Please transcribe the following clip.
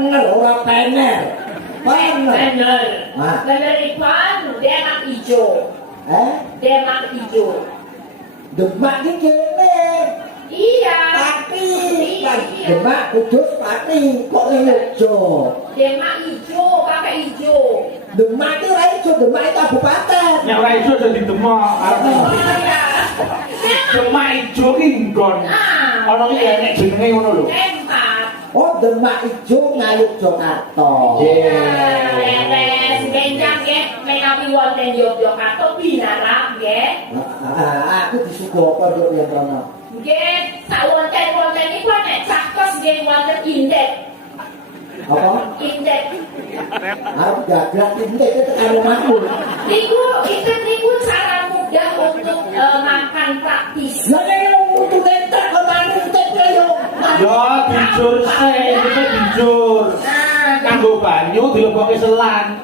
bener ora pener. Bener. Nah. Bener ikan, demak hijau. Demak hijau. Demak iki kene. Iya. Pati. Demak kudus pati kok ijo. Demak hijau, pakai hijau. Demak iki ora ijo, Demak iki kabupaten. Nek ora ijo dadi Demak. Demak ijo ki nggon. Ana iki enek jenenge ngono lho. Tempat. Oh, Demak ijo ngayuk Jakarta. Leres, genjang nggih, menawi wonten Yogyakarta binarap nggih. Aku disuguh apa nduk yen rono? Nggih, sawonten-wonten niku nek cakos nggih wonten indek. Apa? Indek. Aku gagal indek itu karo rumahku. Niku cara mudah untuk makan praktis. Lah nek untuk entek kok manut yo. Ya dijur sih, kita dijur. Kanggo banyu dilebokke selan.